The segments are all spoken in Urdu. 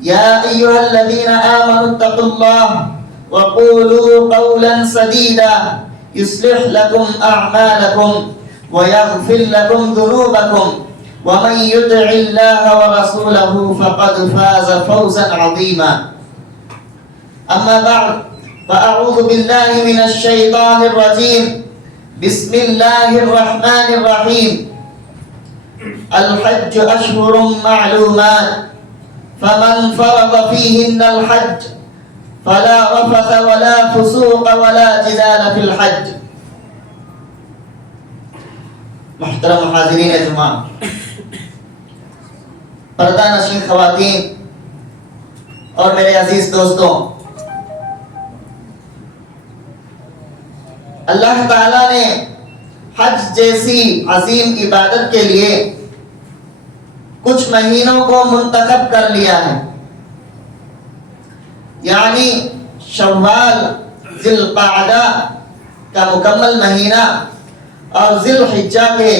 يا أيها الذين آمنوا اتقوا الله وقولوا قولا سديدا يصلح لكم أعمالكم ويغفر لكم ذنوبكم ومن يطع الله ورسوله فقد فاز فوزا عظيما. أما بعد فأعوذ بالله من الشيطان الرجيم. بسم الله الرحمن الرحيم. الحج أشهر معلومات فمن فرض فيهن الحج فلا رفث ولا فسوق ولا جدال في الحج. محترم حاضرین جمعہ، پردہ نشین خواتین اور میرے عزیز دوستوں، اللہ تعالیٰ نے حج جیسی عظیم عبادت کے لیے کچھ مہینوں کو منتخب کر لیا ہے، یعنی شوال، ذی القعدہ کا مکمل مہینہ اور ذی الحجہ کے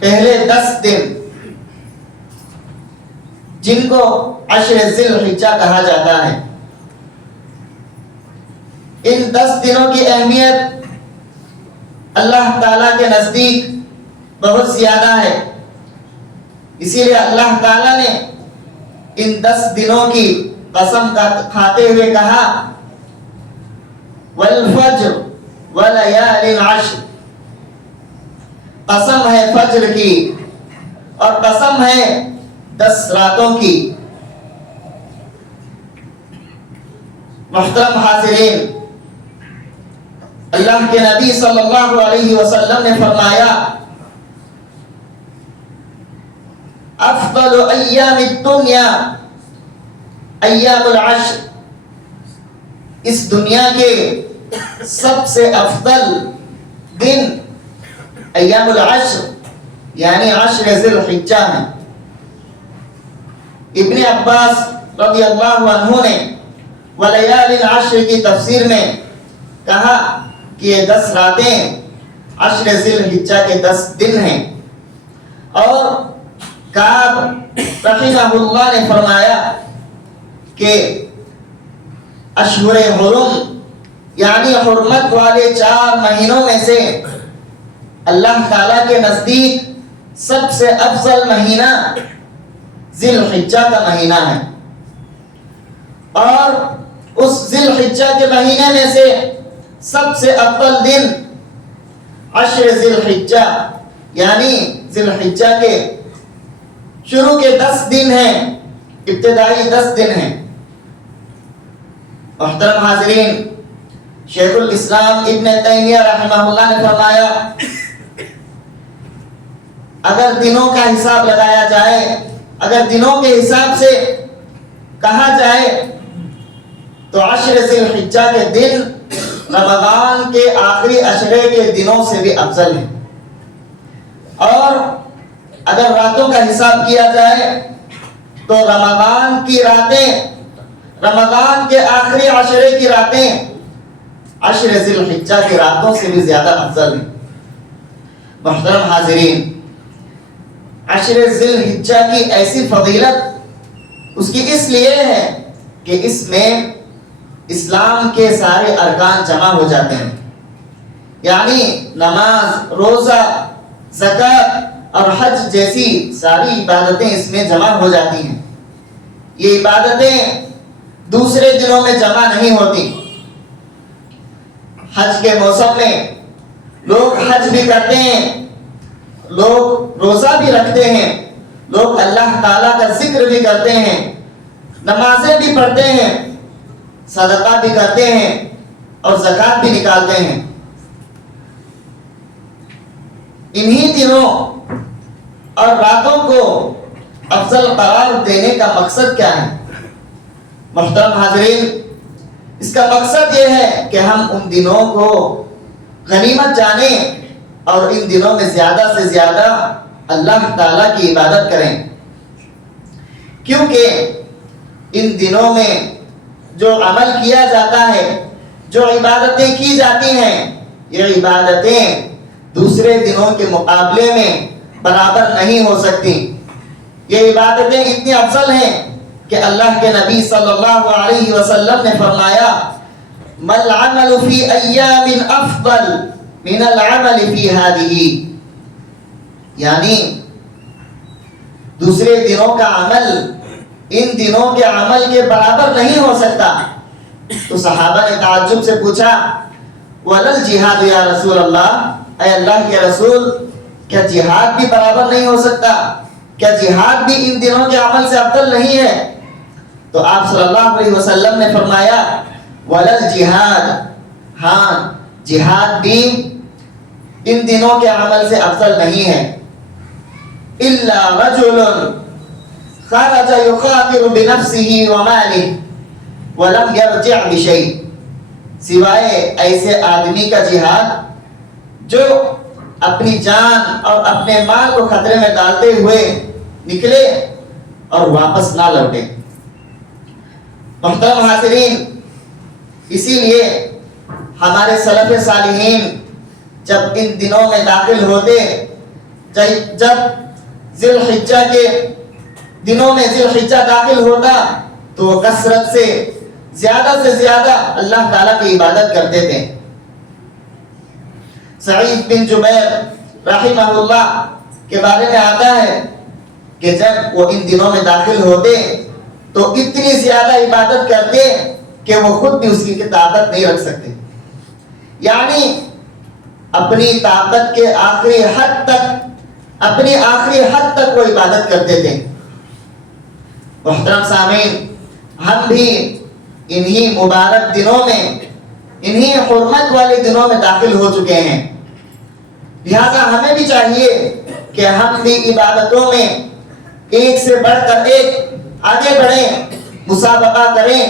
پہلے 10 دن جن کو عشر ذی الحجہ کہا جاتا ہے۔ ان 10 دنوں کی اہمیت اللہ تعالیٰ کے نزدیک بہت زیادہ ہے، اسی لیے اللہ تعالیٰ نے ان 10 دنوں کی قسم کھاتے ہوئے کہا والفجر ولیال عشر، قسم ہے فجر کی اور قسم ہے 10 راتوں کی۔ محترم حاضرین، اللہ کے نبی صلی اللہ علیہ وسلم نے فرمایا افضل ایام الدنیا ایام العشر، اس دنیا کے سب سے افضل دن ایام العشر یعنی عشر ذی الحجہ ہیں۔ ابن عباس رضی اللہ عنہ نے ولیال العشر کی تفسیر میں کہا کہ یہ 10 راتیں عشر ذی الحجہ کے 10 دن ہیں، اور کعب رحمہ اللہ نے فرمایا کہ اشہر حرم یعنی حرمت والے 4 مہینوں میں سے اللہ تعالیٰ کے نزدیک سب سے افضل مہینہ ذی الحجہ کا مہینہ ہے، اور اس ذی الحجہ کے مہینے میں سے سب سے افضل دن عشر ذی الحجہ یعنی ذی الحجہ کے شروع کے 10 دن ہیں، ابتدائی 10 دن ہیں۔ محترم حاضرین، شیخ الاسلام ابن تیمیہ رحمہ اللہ نے فرمایا اگر دنوں کا حساب لگایا جائے، اگر دنوں کے حساب سے کہا جائے تو عشر ذی الحجہ کے دن رمضان کے آخری عشرے کے دنوں سے بھی افضل ہیں، اور اگر راتوں کا حساب کیا جائے تو رمضان کی راتیں، رمضان کے آخری عشرے کی راتیں عشر ذی الحجہ کی راتوں سے بھی زیادہ افضل ہیں۔ محترم حاضرین، عشر ذی الحجہ کی ایسی فضیلت اس کی اس لیے ہے کہ اس میں اسلام کے سارے ارکان جمع ہو جاتے ہیں، یعنی نماز، روزہ، زکوٰۃ اور حج جیسی ساری عبادتیں اس میں جمع ہو جاتی ہیں۔ یہ عبادتیں دوسرے دنوں میں جمع نہیں ہوتی۔ حج کے موسم میں لوگ حج بھی کرتے ہیں، لوگ روزہ بھی رکھتے ہیں، لوگ اللہ تعالیٰ کا ذکر بھی کرتے ہیں، نمازیں بھی پڑھتے ہیں، صدقہ بھی کرتے ہیں اور زکوٰۃ بھی نکالتے ہیں۔ انہی دنوں اور راتوں کو افضل قرار دینے کا مقصد کیا ہے؟ محترم حاضرین، اس کا مقصد یہ ہے کہ ہم ان دنوں کو غنیمت جانیں اور ان دنوں میں زیادہ سے زیادہ اللہ تعالیٰ کی عبادت کریں، کیونکہ ان دنوں میں جو عمل کیا جاتا ہے، جو عبادتیں کی جاتی ہیں، یہ عبادتیں دوسرے دنوں کے مقابلے میں برابر نہیں ہو سکتی۔ یہ عبادتیں اتنی افضل ہیں کہ اللہ کے نبی صلی اللہ علیہ وسلم نے فرمایا مل عمل فی ایام افضل من العمل فی هذه، یعنی دوسرے دنوں کا عمل ان دنوں کے عمل کے برابر نہیں ہو سکتا. تو صحابہ نے تعجب سے پوچھا وَلَلْ جِهَادُ یا رسول اللہ، اے اللہ کے رسول کیا جہاد بھی برابر نہیں ہو سکتا؟ کیا جہاد بھی ان دنوں کے عمل سے افضل نہیں ہے؟ تو آپ صلی اللہ علیہ وسلم نے فرمایا وَلَلْ جِهَادُ، ہاں جہاد بھی ان دنوں کے عمل سے افضل نہیں ہے. إِلَّا رَجُلٌ خرج يخاطر بنفسه وماله ولم يرجع بشيء، سوائے ایسے آدمی کا جہاد جو اپنی جان اور اپنے مال کو خطرے میں ڈالتے ہوئے نکلے اور واپس نہ لوٹے. محترم حاضرین، اسی لیے ہمارے سلف صالحین جب ان دنوں میں داخل ہوتے، جب ذی الحجہ کے دنوں میں ذی الحجہ داخل ہوتا تو وہ کثرت سے زیادہ اللہ تعالیٰ کی عبادت کرتے تھے. سعید بن جبیر رحمہ اللہ کے بارے میں آتا ہے کہ جب وہ ان دنوں میں داخل ہوتے تو اتنی زیادہ عبادت کرتے کہ وہ خود بھی اس کی طاقت نہیں رکھ سکتے، یعنی اپنی طاقت کے آخری حد تک وہ عبادت کرتے تھے. محترم سامعین، ہم بھی انہی مبارک دنوں میں، انہی حرمت والے دنوں میں داخل ہو چکے ہیں، لہذا ہمیں بھی چاہیے کہ ہم بھی عبادتوں میں ایک سے بڑھ کر ایک آگے بڑھیں، مسابقہ کریں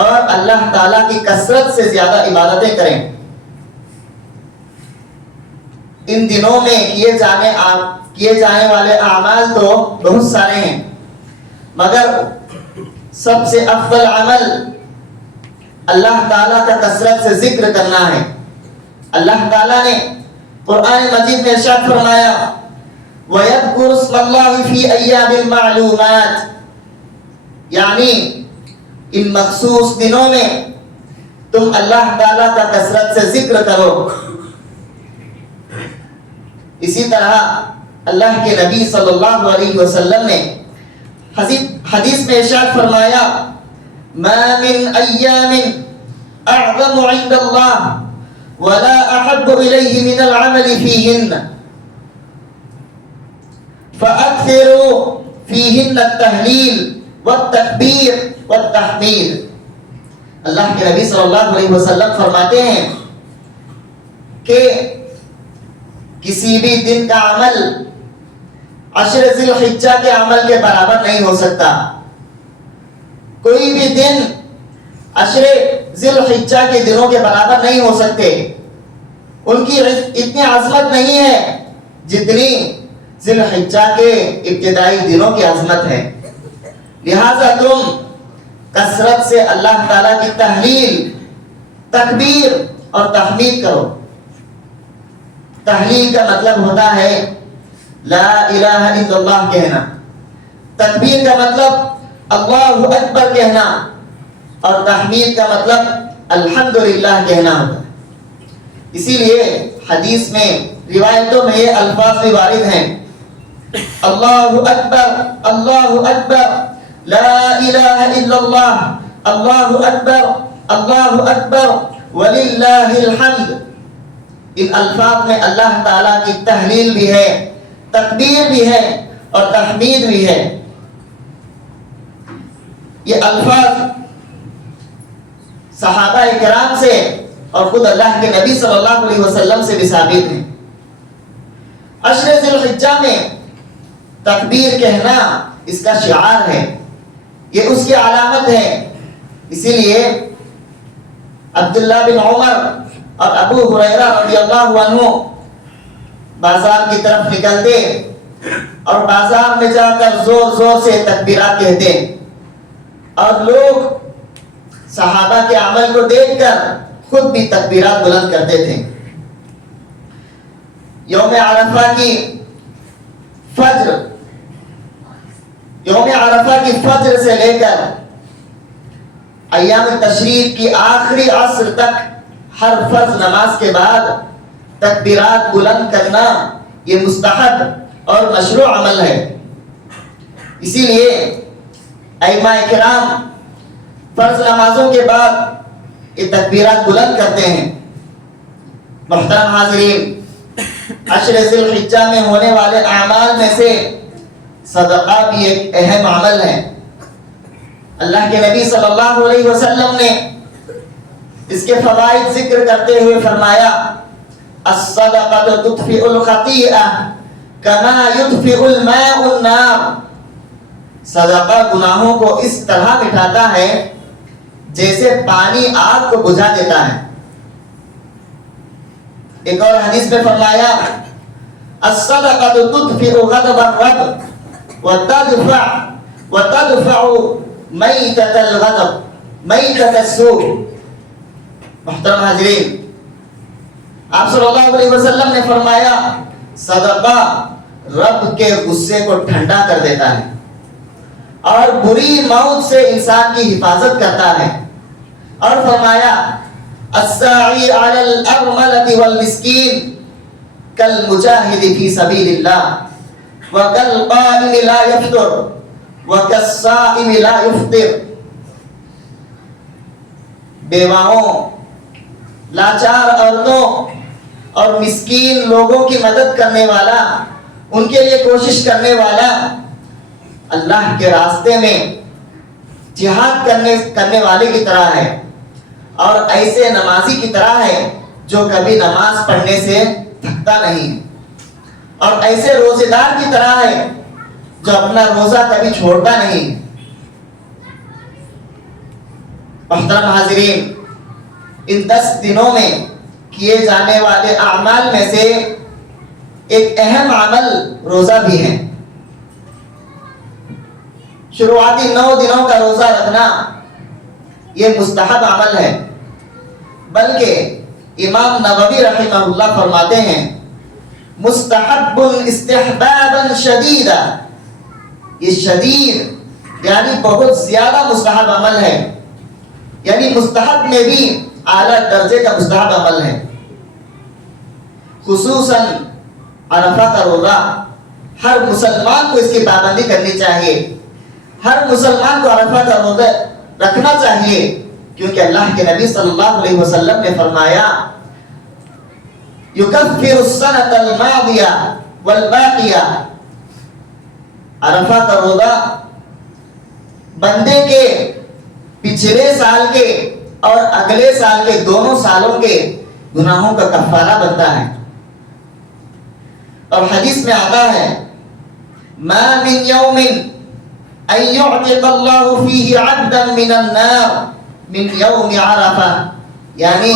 اور اللہ تعالیٰ کی کثرت سے زیادہ عبادتیں کریں. ان دنوں میں کیے جانے والے اعمال تو بہت سارے ہیں، مگر سب سے افضل عمل اللہ تعالیٰ کا کثرت سے ذکر کرنا ہے. اللہ تعالیٰ نے قرآن مجید میں ارشاد فرمایا وَيَذْكُرُ اسْمَ اللَّهِ فِي أَيَّامٍ مَعْلُومَاتٍ، یعنی ان مخصوص دنوں میں تم اللہ تعالیٰ کا کثرت سے ذکر کرو. اسی طرح اللہ کے نبی صلی اللہ علیہ وسلم نے حدیث میں ارشاد فرمایا ما من ایام اعظم عند اللہ ولا احب الیہ من العمل فیہن فاکثروا فیہن التہلیل والتکبیر والتحمید. اللہ کے نبی صلی اللہ علیہ وسلم فرماتے ہیں کہ کسی بھی دن کا عمل عشر ذی الحجہ کے عمل کے برابر نہیں ہو سکتا. کوئی بھی دن عشر ذی الحجہ کے دنوں کے برابر نہیں ہو سکتے. ان کی اتنی عظمت نہیں ہے جتنی ذی الحجہ کے ابتدائی دنوں کی عظمت ہے. لہذا تم کثرت سے اللہ تعالیٰ کی تحلیل، تکبیر اور تحمید کرو. تحلیل کا مطلب ہوتا ہے لا الہ الا اللہ کہنا، تکبیر کا مطلب اللہ اکبر کہنا اور تحمید کا مطلب الحمدللہ کہنا ہوتا ہے. اسی لیے حدیث میں روایتوں میں یہ الفاظ بھی وارد ہیں اللہ اکبر لا الہ الا اللہ اللہ اکبر وللہ الحمد. ان الفاظ میں اللہ تعالیٰ کی تحلیل بھی ہے، تکبیر بھی ہے اور تحمید بھی ہے. یہ الفاظ صحابہ کرام سے اور خود اللہ کے نبی صلی اللہ علیہ وسلم سے بھی ثابت ہیں. عشر ذی الحجہ میں تکبیر کہنا اس کا شعار ہے، یہ اس کی علامت ہے. اسی لیے عبداللہ بن عمر اور ابو ہریرہ رضی اللہ عنہ بازار کی طرف نکلتے اور بازار میں جا کر زور زور سے تکبیرات کہتے اور لوگ صحابہ کے عمل کو دیکھ کر خود بھی تکبیرات بلند کرتے تھے. یوم عرفہ کی فجر یوم عرفہ کی فجر سے لے کر ایام تشریق کی آخری عصر تک ہر فرض نماز کے بعد تکبیرات بلند کرنا یہ مستحب اور مشروع عمل ہے. اسی لیے ائمہ کرام فرض نمازوں کے بعد یہ تکبیرات بلند کرتے ہیں. محترم حاضرین، عشر ذی الحجہ میں ہونے والے اعمال میں سے صدقہ بھی ایک اہم عمل ہے. اللہ کے نبی صلی اللہ علیہ وسلم نے اس کے فوائد ذکر کرتے ہوئے فرمایا الصدقۃ تطفئ الخطیئہ کما یطفئ الماء النار. صدقہ گناہوں کو اس طرح مٹاتا ہے جیسے پانی آگ کو بجھا دیتا ہے. ایک اور حدیث میں فرمایا الصدقۃ تطفئ غضب الرب وتدفع میتۃ الغضب میتۃ السوء. محترم حاضرین، آپ صلی اللہ علیہ وسلم نے فرمایا صدقہ رب کے غصے کو ٹھنڈا کر دیتا ہے اور بری موت سے انسان کی حفاظت کرتا ہے. اور فرمایا الساعی علی الارملۃ والمسکین کالمجاہد فی سبیل اللہ وکالقائم لا یفطر وکالصائم لا یفطر. بیواؤں، لاچار عورتوں اور مسکین لوگوں کی مدد کرنے والا، ان کے لیے کوشش کرنے والا اللہ کے راستے میں جہاد کرنے والے کی طرح ہے، اور ایسے نمازی کی طرح ہے جو کبھی نماز پڑھنے سے تھکتا نہیں، اور ایسے روزے دار کی طرح ہے جو اپنا روزہ کبھی چھوڑتا نہیں. محترم حاضرین، ان 10 دنوں میں کیے جانے والے اعمال میں سے ایک اہم عمل روزہ بھی ہے. شروعاتی 9 دنوں کا روزہ رکھنا یہ مستحب عمل ہے، بلکہ امام نووی رحمہ اللہ فرماتے ہیں مستحب استحبابا شدیدا. یہ شدید یعنی بہت زیادہ مستحب عمل ہے، یعنی مستحب میں بھی اعلیٰ درجے کا مستحب عمل ہے. خصوصاً عرفہ کا روزہ ہر مسلمان کو اس کی پابندی کرنی چاہیے. ہر مسلمان کو عرفہ کا روزہ رکھنا چاہیے، کیونکہ اللہ کے نبی صلی اللہ علیہ وسلم نے فرمایا یکفر السنۃ الماضیہ والباقیہ. عرفہ کا روزہ بندے کے پچھلے سال کے اور اگلے سال کے دونوں سالوں کے گناہوں کا کفارہ بنتا ہے. اور حدیث میں آتا ہے ما من یوم ان یعتق اللہ فیہ عبدا من النار من یوم عرفہ. یعنی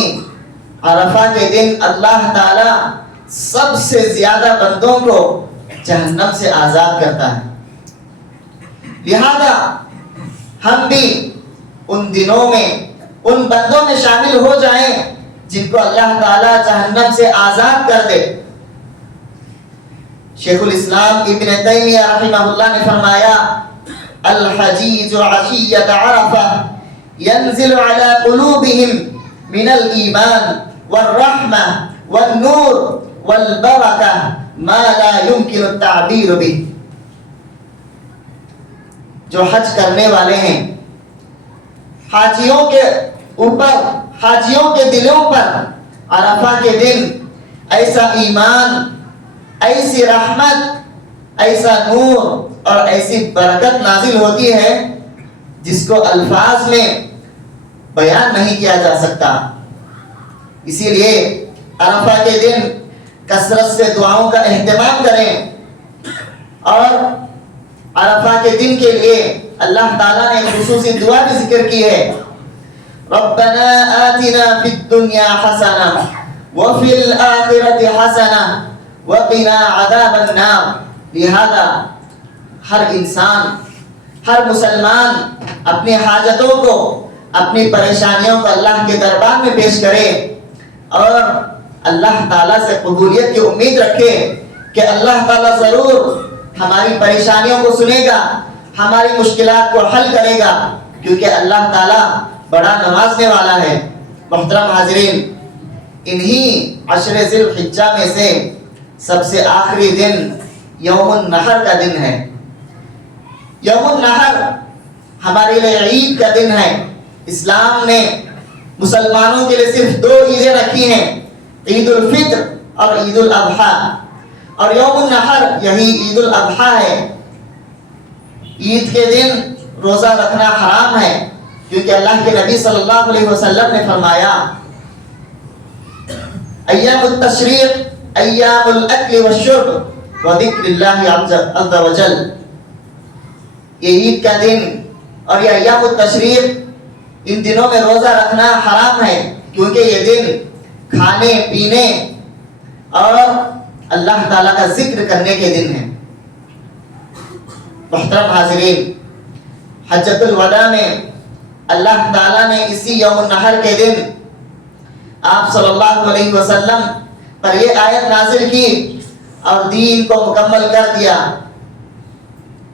عرفہ کے دن اللہ تعالی سب سے زیادہ بندوں کو جہنم سے آزاد کرتا ہے. لہذا ہم بھی ان دنوں میں ان بندوں میں شامل ہو جائیں جن کو اللہ تعالی جہنم سے آزاد کر دے. شیخ الاسلام ابن تیمیہ رحمہ اللہ نے فرمایا الحجیج عشیۃ عرفہ ينزل على قلوبهم من الایمان والرحمہ والنور والبرکہ ما لا يمكن التعبیر به. جو حج کرنے والے ہیں، حاجیوں کے اوپر، حاجیوں کے دلوں پر عرفہ کے دن ایسا ایمان، ایسی رحمت، ایسا نور اور ایسی برکت نازل ہوتی ہے جس کو الفاظ میں بیان نہیں کیا جا سکتا. اسی لیے عرفہ کے دن کثرت سے دعاؤں کا اہتمام کریں، اور عرفہ کے دن کے لیے اللہ تعالیٰ نے خصوصی دعا بھی ذکر کی ہے ربنا آتنا فی الدنیا حسنہ وفی الآخرة حسنہ وقنا عذاب النار. لہذا ہر انسان، ہر مسلمان اپنی حاجتوں کو، اپنی پریشانیوں کو اللہ کے دربار میں پیش کرے اور اللہ تعالیٰ سے قبولیت کی امید رکھے کہ اللہ تعالیٰ ضرور ہماری پریشانیوں کو سنے گا، ہماری مشکلات کو حل کرے گا، کیونکہ اللہ تعالیٰ بڑا نوازنے والا ہے۔ محترم حاضرین، انہی عشر ذی الحجہ میں سے سب سے آخری دن یوم النحر کا دن ہے۔ یوم النحر ہمارے لیے عید کا دن ہے۔ اسلام نے مسلمانوں کے لیے صرف 2 عیدیں رکھی ہیں، عید الفطر اور عید الاضحیٰ، اور یوم النحر یہی عید الاضحیٰ ہے۔ عید کے دن روزہ رکھنا حرام ہے، کیونکہ اللہ کے نبی صلی اللہ علیہ وسلم نے فرمایا ایام التشریق ایام الاکل والشرب وذکر اللہ عز وجل۔ یہ عید کا دن اور یہ ایام التشریق، ان دنوں میں روزہ رکھنا حرام ہے، کیونکہ یہ دن کھانے پینے اور اللہ تعالیٰ کا ذکر کرنے کے دن ہیں۔ محترم حاضرین، حجۃ الوداع میں اللہ تعالیٰ نے اسی یوم النحر کے دن آپ صلی اللہ علیہ وسلم پر یہ آیت نازل کی اور دین کو مکمل کر دیا۔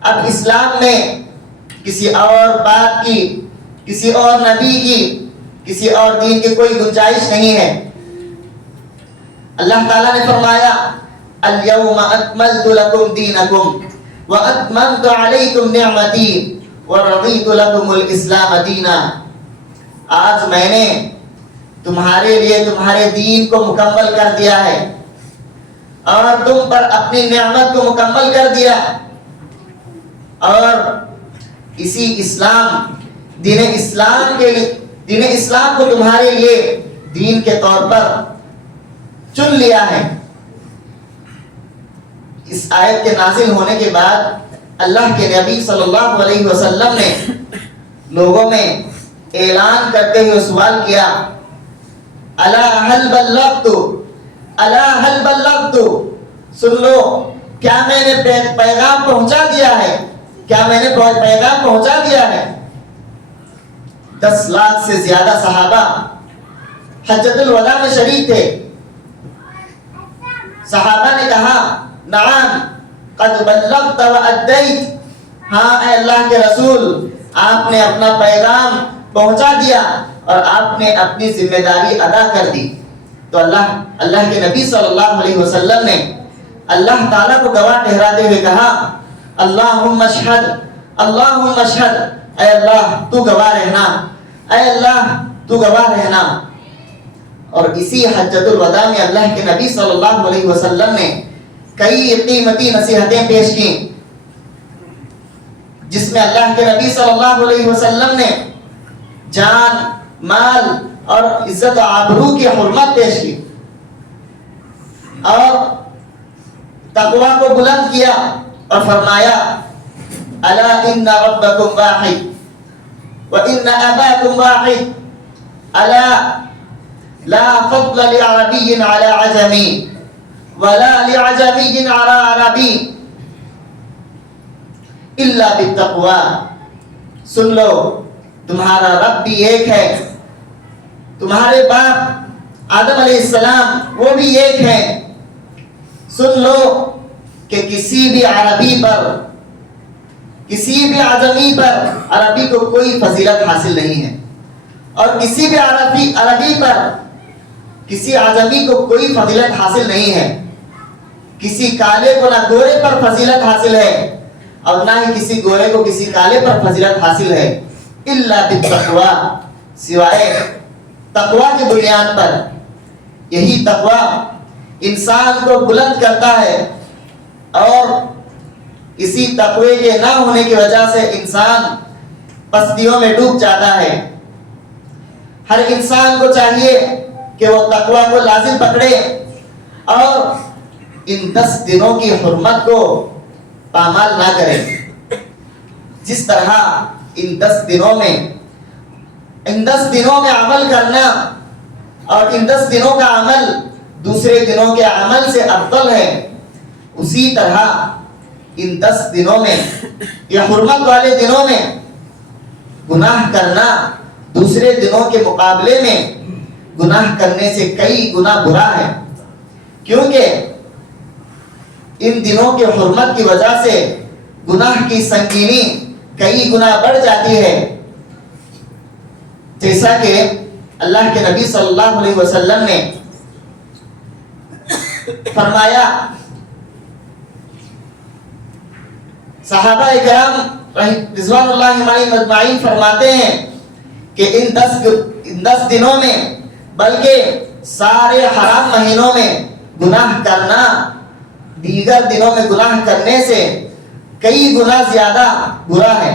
اب اسلام میں کسی اور بات کی، کسی اور نبی کی، کسی اور دین کی کوئی گنجائش نہیں ہے۔ اللہ تعالیٰ نے فرمایا اليوم اکملت لکم دینکم واتممت علیکم نعمتی ورضیت لکم الاسلام دینا۔ آج میں نے تمہارے لیے تمہارے دین کو مکمل کر دیا ہے اور تم پر اپنی نعمت کو مکمل کر دیا، اور اسی اسلام دین اسلام کو تمہارے لیے دین کے طور پر چن لیا ہے۔ اس آیت کے نازل ہونے کے بعد اللہ کے نبی صلی اللہ علیہ وسلم نے لوگوں میں اعلان کرتے ہوئے سوال کیا الا هل بلغت، الا هل بلغت، سن لو کیا میں نے پیغام پہنچا دیا ہے، کیا میں نے پیغام پہنچا دیا ہے۔ 10 لاکھ سے زیادہ صحابہ حجۃ الوداع میں شریک تھے۔ صحابہ نے کہا نعم قد بلغت وادیت، ہاں اے اللہ کے رسول، آپ نے اپنا پیغام پہنچا دیا اور آپ نے اپنی ذمہ داری ادا کر دی۔ تو اللہ کے نبی صلی اللہ علیہ وسلم نے اللہ تعالیٰ کو گواہ ٹھہراتے ہوئے کہا اللہم اشہد، اللہم اشہد، اے اللہ تو گواہ رہنا، اے اللہ تو گواہ رہنا۔ اور اسی حجۃ الوداع میں اللہ کے نبی صلی اللہ علیہ وسلم نے کئی قیمتی نصیحتیں پیش کی، جس میں اللہ کے نبی صلی اللہ علیہ وسلم نے جان، مال اور عزت و آبرو کی حرمت پیش کی اور تقوی کو بلند کیا اور فرمایا الا ان ربکم واحد وان اباکم واحد الا لا فضل لعربی علی عجمی ولا لعجمی علی عربی الا بالتقوی۔ سن لو تمہارا رب بھی ایک ہے، تمہارے باپ آدم علیہ السلام وہ بھی ایک ہے۔ سن لو کہ کسی بھی عربی پر، کسی بھی عجمی پر عربی کو کوئی فضیلت حاصل نہیں ہے، اور کسی بھی عربی پر کسی عجمی کو کوئی فضیلت حاصل نہیں ہے۔ کسی کالے کو نہ گورے پر فضیلت حاصل ہے اور نہ ہی کسی گورے کو کسی کالے پر فضیلت حاصل ہے الا بالتقوی، سوائے تقوی کی بنیاد پر۔ یہی تقوی انسان کو بلند کرتا ہے، اور اسی تقوی کے نہ ہونے کی وجہ سے انسان پستیوں میں ڈوب جاتا ہے۔ ہر انسان کو چاہیے کہ وہ تقوی کو لازم پکڑے اور ان 10 دنوں کی حرمت کو پامال نہ کرے۔ جس طرح ان 10 دنوں میں عمل کرنا اور ان 10 دنوں کا عمل دوسرے دنوں کے عمل سے افضل ہے، اسی طرح ان 10 دنوں میں یا حرمت والے دنوں میں گناہ کرنا دوسرے دنوں کے مقابلے میں گناہ کرنے سے کئی گنا برا ہے، کیونکہ ان دنوں کے حرمت کی وجہ سے گناہ کی سنگینی کئی گنا بڑھ جاتی ہے. جیسا کہ اللہ کے نبی صلی اللہ علیہ وسلم نے فرمایا. صحابہ کرام رضوان اللہ علیہم اجمعین فرماتے ہیں کہ ان 10 دنوں میں بلکہ سارے حرام مہینوں میں گناہ کرنا دیگر دنوں میں گناہ کرنے سے کئی گنا زیادہ برا ہے.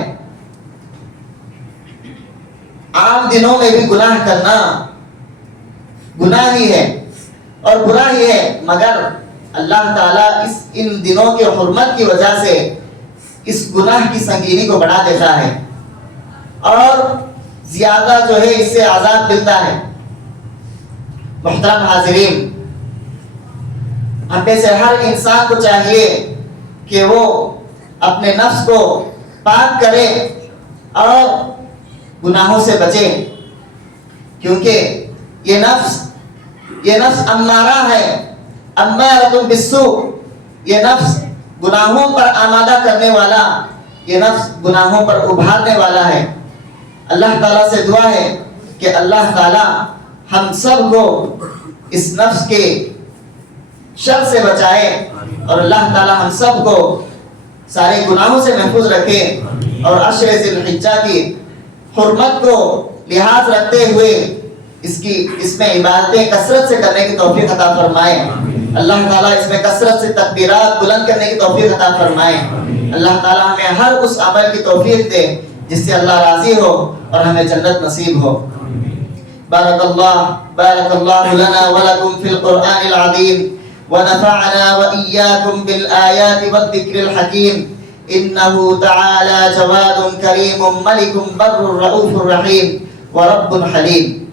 عام دنوں میں بھی گناہ کرنا گناہ ہی ہے اور برا ہی ہے، مگر اللہ تعالیٰ ان دنوں کے حرمت کی وجہ سے اس گناہ کی سنگینی کو بڑھا دیتا ہے اور زیادہ جو ہے اس سے عذاب ملتا ہے. محترم حاضرین، ہم میں سے ہر انسان کو چاہیے کہ وہ اپنے نفس کو پاک کرے اور گناہوں سے بچے، کیونکہ یہ نفس امارہ ہے، امارۃ بالسوء. یہ نفس گناہوں پر آمادہ کرنے والا، یہ نفس گناہوں پر ابھارنے والا ہے. اللہ تعالیٰ سے دعا ہے کہ اللہ تعالیٰ ہم سب کو اس نفس کے شر سے بچائے اور اللہ تعالیٰ ہم سب کو سارے گناہوں سے محفوظ رکھے اور عشر ذی الحجہ کی حرمت کو لحاظ رکھتے ہوئے اس میں عبادتیں کثرت سے کرنے کی توفیق عطا فرمائے. اللہ تعالیٰ اس میں کثرت سے تکبیرات بلند کرنے کی توفیق عطا فرمائے. اللہ تعالیٰ ہمیں ہر اس عمل کی توفیق دے جس سے اللہ راضی ہو اور ہمیں جنت نصیب ہو. بارک اللہ لنا ولکم فی القرآن العظیم ونفعنا وإياكم بالآيات والذكر الحكيم إنه تعالى جواد كريم ملك بر رؤوف رحيم ورب حليم.